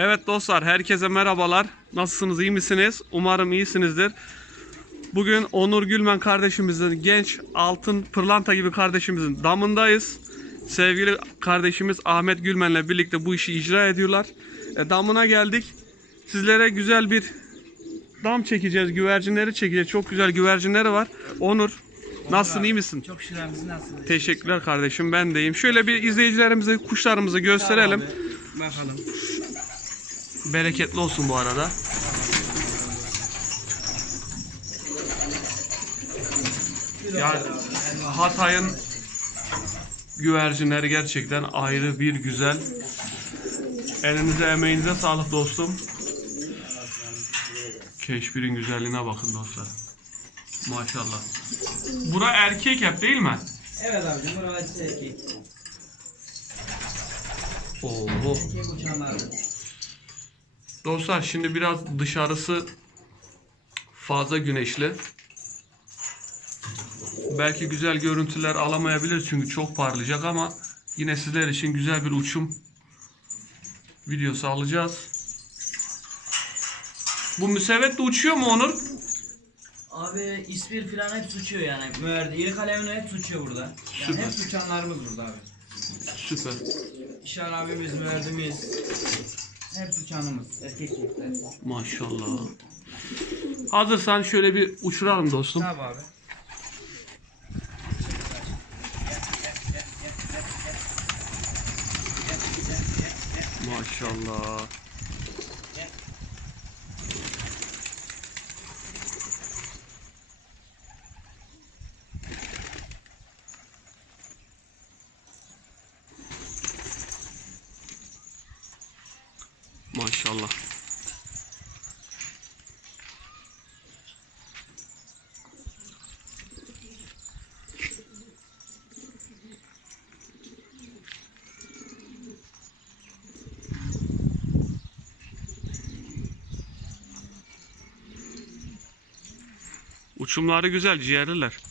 Evet dostlar herkese merhabalar. Nasılsınız iyi misiniz? Umarım iyisinizdir. Bugün Onur Gülmen kardeşimizin genç altın pırlanta gibi kardeşimizin damındayız. Sevgili kardeşimiz Ahmet Gülmen'le birlikte bu işi icra ediyorlar. E, damına geldik. Sizlere güzel bir dam çekeceğiz. Güvercinleri çekeceğiz. Çok güzel güvercinleri var. Onur nasılsın iyi misin? Çok şükür nasılsınız? Teşekkürler kardeşim ben deyim. Şöyle bir izleyicilerimize kuşlarımızı gösterelim. Bakalım. Bereketli olsun bu arada. Ya Hatay'ın güvercinleri gerçekten ayrı bir güzel. Elinize emeğinize sağlık dostum. Keşfir'in güzelliğine bakın dostlar. Maşallah. Bura erkek hep değil mi? Evet abicim size erkek. Oo. Erkek uçanlar. Dostlar şimdi biraz dışarısı fazla güneşli. Belki güzel görüntüler alamayabilir çünkü çok parlayacak ama yine sizler için güzel bir uçum videosu alacağız. Bu müsebet de uçuyor mu Onur? Abi ispir falan hep uçuyor yani. Müerdi, iri kalemle hep uçuyor burada. Yani Süper. hep uçanlarımız burada abi. Süper. İşar abimiz, müerdimiz. Hep uçanımız. Erkek çiftler. Maşallah. Hazırsan şöyle bir uçuralım dostum. Tabi abi. Maşallah. Maşallah. Uçumları güzel, ciğerliler.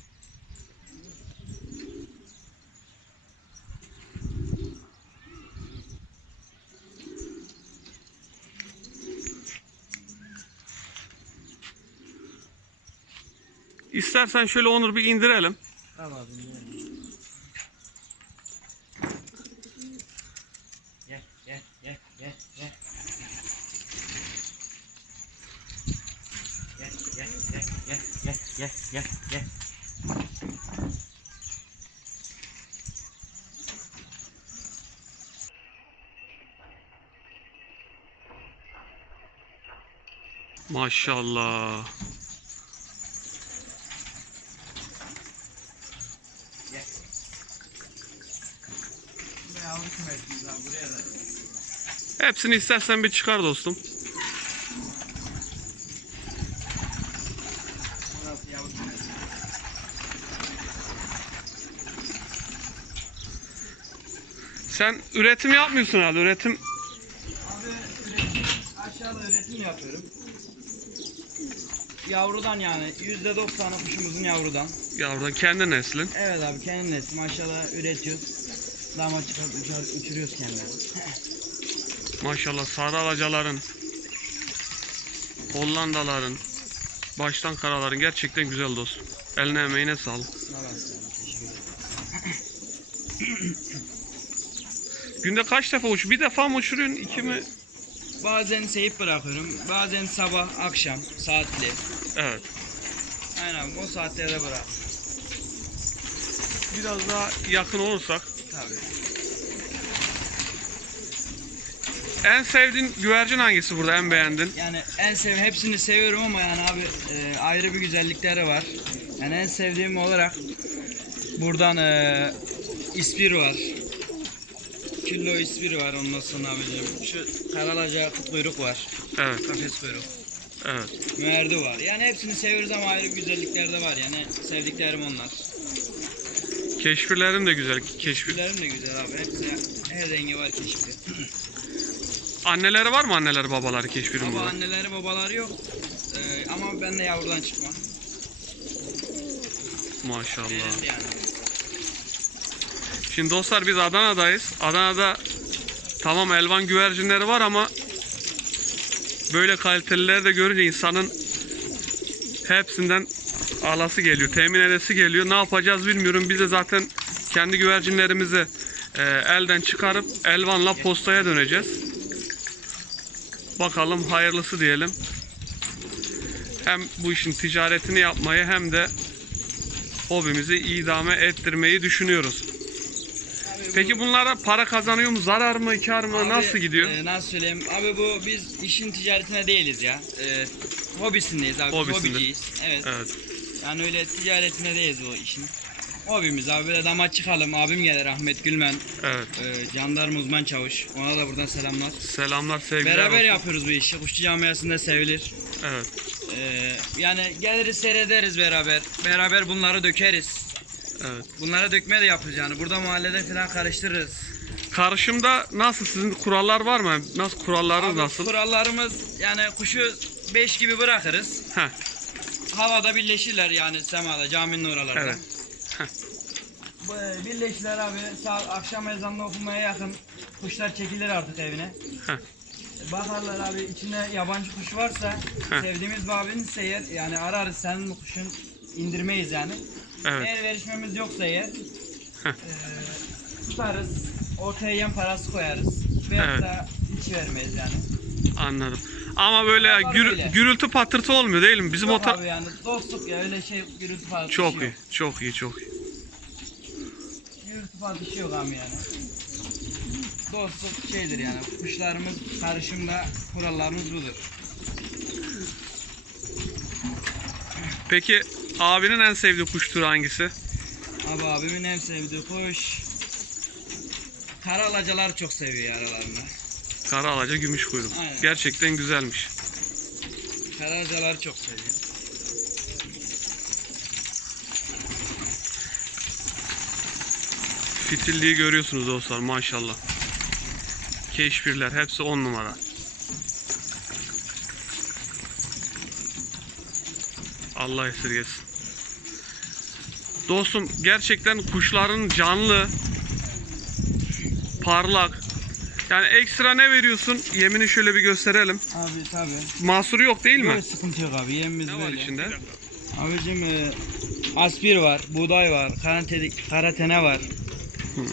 İstersen şöyle Onur bir indirelim. Tabi abi. Gel, gel, gel, gel, gel. Gel, gel, gel, gel, gel, gel, gel, gel. Maşallah. Buraya da. Hepsini istersen bir çıkar dostum. Burası yavru kümes. Sen üretim yapmıyorsun herhalde. Üretim Abi üretim, aşağıda üretim yapıyorum. Yavrudan yani yüzde doksanı kuşumuzun yavrudan. yavrudan kendi neslin. Evet abi kendi neslim aşağıda üretiyoruz. Dama uçar, uçuruyoruz kendilerini. Maşallah sarı alacaların, Hollandaların, baştan karaların gerçekten güzel dostum. Eline emeğine sağlık. Günde kaç defa uç? Bir defa mı uçuruyorsun? iki mi? Bazen seyip bırakıyorum. Bazen sabah, akşam, saatli. Evet. Aynen o saatlerde bırak. Biraz daha yakın olursak. Tabii. En sevdiğin güvercin hangisi burada? En beğendin? Yani en sev hepsini seviyorum ama yani abi e, ayrı bir güzellikleri var. Yani en sevdiğim olarak buradan e, ispir var. Küllo ispir var ondan sonra abicim. Şu karalaca kuyruk var. Evet, Kafes kuyruk. evet. Müerdi var. Yani hepsini seviyoruz ama ayrı güzellikler de var. Yani sevdiklerim onlar. Keşfirlerin de güzel. Keşfir. Keşiflerim de güzel abi. Hepsi her rengi var keşifte. Anneleri var mı anneleri babaları keşfirin Baba burada? anneleri babaları yok. Ee, ama ben de yavrudan çıkma. Maşallah. Verildi yani. Şimdi dostlar biz Adana'dayız. Adana'da tamam elvan güvercinleri var ama böyle kalitelileri de görünce insanın hepsinden alası geliyor, temin edesi geliyor. Ne yapacağız bilmiyorum. Biz de zaten kendi güvercinlerimizi e, elden çıkarıp elvanla postaya döneceğiz. Bakalım hayırlısı diyelim. Hem bu işin ticaretini yapmayı hem de hobimizi idame ettirmeyi düşünüyoruz. Peki bunlara para kazanıyor mu? Zarar mı? Kar mı? Abi, Nasıl gidiyor? e, nasıl söyleyeyim? Abi bu biz işin ticaretine değiliz ya. E, hobisindeyiz abi. Hobisinde. Hobiciyiz. Evet. Evet. Yani öyle ticaretine değiliz bu işin. Hobimiz abi böyle dama çıkalım. Abim gelir Ahmet Gülmen. Evet. E, jandarma uzman çavuş. Ona da buradan selamlar. Selamlar, sevgiler. Beraber olsun. yapıyoruz bu işi. Kuşçu camiasında sevilir. Evet. E, yani geliriz seyrederiz beraber. Beraber bunları dökeriz. Evet. Bunları dökme de yapacağız yani. Burada mahallede falan karıştırırız. Karışımda nasıl sizin kurallar var mı? Nasıl kurallarınız Abi, nasıl? Kurallarımız yani kuşu 5 gibi bırakırız. Heh, Havada birleşirler yani semada caminin oralarda. Evet. Bu, e, Birleşirler abi sağ, akşam ezanına okunmaya yakın kuşlar çekilir artık evine. Heh. Bakarlar abi içinde yabancı kuş varsa Heh. sevdiğimiz bir abimizse eğer yani ararız senin bu kuşun indirmeyiz yani. evet. Eğer verişmemiz yoksa eğer Heh. e, tutarız ortaya yem parası koyarız. Veyahut Evet. da hiç vermeyiz yani. Anladım. Ama böyle gür- gürültü patırtı olmuyor değil mi? Bizim Yok abi yani dostluk ya öyle şey gürültü falan çok iyi. Çok iyi, çok iyi. Gürültü falan bir şey yok abi yani. Dostluk şeydir yani. Kuşlarımız karışımda kurallarımız budur. Peki abinin en sevdiği kuş türü hangisi? Abi abimin en sevdiği kuş Kara alacalar çok seviyor aralarında. Kara alaca gümüş kuyruk. Aynen. Gerçekten güzelmiş. Kara alacalar çok seviyor. Fitilliği görüyorsunuz dostlar maşallah. Keşfirler hepsi on numara. Allah esirgesin. Dostum gerçekten kuşların canlı, parlak. Yani ekstra ne veriyorsun? Yemini şöyle bir gösterelim. Abi tabi. Mahsuru yok değil mi? Böyle sıkıntı yok abi. Yemimiz Ne var böyle. içinde? Abicim e, aspir var, buğday var, karantene, karatene var. Hmm.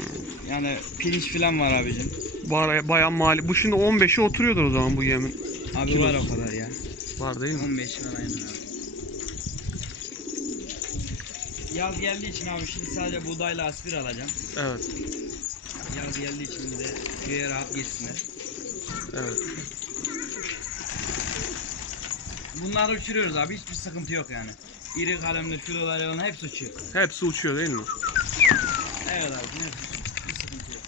Yani pirinç falan var abicim. Baya, bayan mali. Bu şimdi 15'i oturuyordur o zaman bu yemin. Abi Kilosu. var o kadar ya. Var değil mi? 15 var aynen abi. Yaz geldiği için abi şimdi sadece buğdayla aspir alacağım. Evet. Yaz geldiği için de köye rahat geçsinler. Evet. Bunları uçuruyoruz abi hiçbir sıkıntı yok yani. İri kalemli filolar falan hepsi uçuyor. Hepsi uçuyor değil mi? Evet abi hepsi bir sıkıntı yok.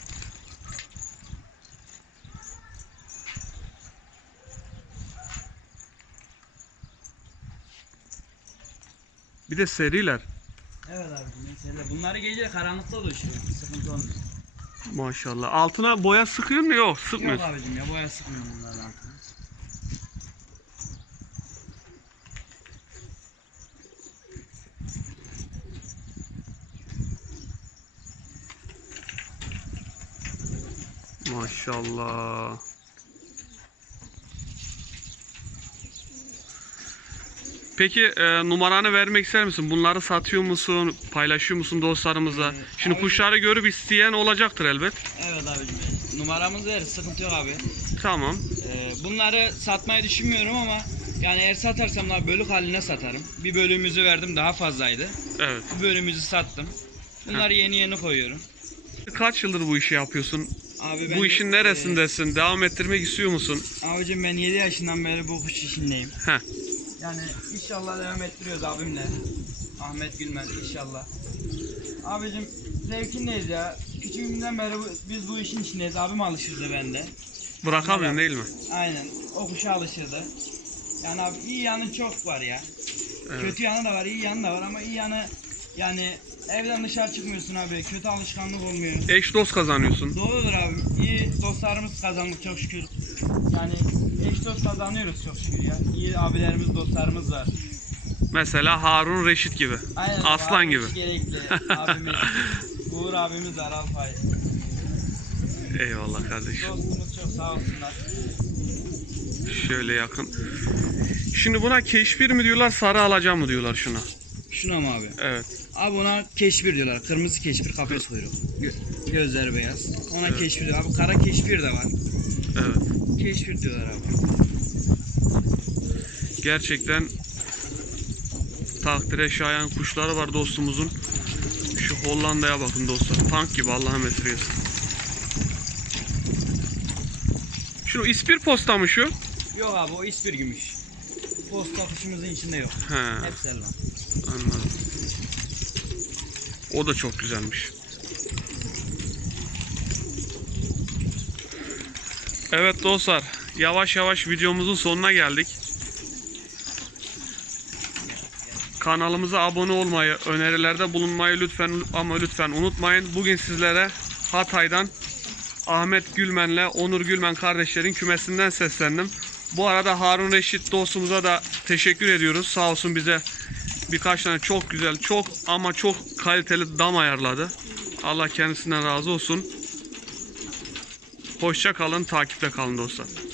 Bir de seriler. Evet abi mesela bunları gece karanlıkta da uçuruyor. Bir sıkıntı olmuyor. Maşallah. Altına boya sıkıyor mu? Yok sıkmıyor. Yok abicim ya boya sıkmıyorum bunların altına. Maşallah. Peki e, numaranı vermek ister misin? Bunları satıyor musun? Paylaşıyor musun dostlarımızla? Ee, Şimdi abi- kuşları görüp isteyen olacaktır elbet. Evet abicim. Numaramız ver sıkıntı yok abi. Tamam. Ee, bunları satmayı düşünmüyorum ama yani eğer satarsam da bölük haline satarım. Bir bölümümüzü verdim daha fazlaydı. Evet. Bir bölümümüzü sattım. Bunları yeni yeni koyuyorum. Kaç yıldır bu işi yapıyorsun? Abi ben Bu işin neresindesin? Devam ettirmek istiyor musun? e, abicim ben 7 yaşından beri bu kuş işindeyim. Heh. Yani inşallah devam ettiriyoruz abimle. Ahmet Gülmez inşallah. Abicim zevkindeyiz ya. Küçüğümden beri bu- biz bu işin içindeyiz. Abim alışırdı bende. Bırakamıyorsun değil mi? Aynen. O kuşa alışırdı. Yani abi iyi yanı çok var ya. Evet. Kötü yanı da var, iyi yanı da var ama iyi yanı yani evden dışarı çıkmıyorsun abi. Kötü alışkanlık olmuyor. Eş dost kazanıyorsun. Doğrudur abi. İyi dostlarımız kazandık çok şükür. Yani eş dost kazanıyoruz çok şükür ya. İyi abilerimiz, dostlarımız var. Mesela Harun Reşit gibi. Aynen. Aslan gibi. Gerekli. Abimiz. Uğur abimiz var Alpay. Eyvallah kardeşim. Dostumuz çok sağ olsunlar. Şöyle yakın. Şimdi buna keşbir mi diyorlar, sarı alacağım mı diyorlar şuna? Şuna mı abi? Evet. Abi ona keşbir diyorlar. Kırmızı keşbir kafes kuyruk. Gö- gözleri beyaz. Ona keşbir diyor. Abi kara keşbir de var. Evet. Keşbir diyorlar abi. Gerçekten takdire şayan kuşları var dostumuzun. Şu Hollanda'ya bakın dostlar. Tank gibi Allah'ım esirgesin. Şu ispir posta mı şu? Yok abi o ispir gümüş. Posta kuşumuzun içinde yok. He, Hep selvan. anladım. O da çok güzelmiş. Evet dostlar, yavaş yavaş videomuzun sonuna geldik. Kanalımıza abone olmayı, önerilerde bulunmayı lütfen ama lütfen unutmayın. Bugün sizlere Hatay'dan Ahmet Gülmen'le Onur Gülmen kardeşlerin kümesinden seslendim. Bu arada Harun Reşit dostumuza da teşekkür ediyoruz. Sağ olsun bize birkaç tane çok güzel, çok ama çok kaliteli dam ayarladı. Allah kendisinden razı olsun. Hoşça kalın, takipte kalın dostlar.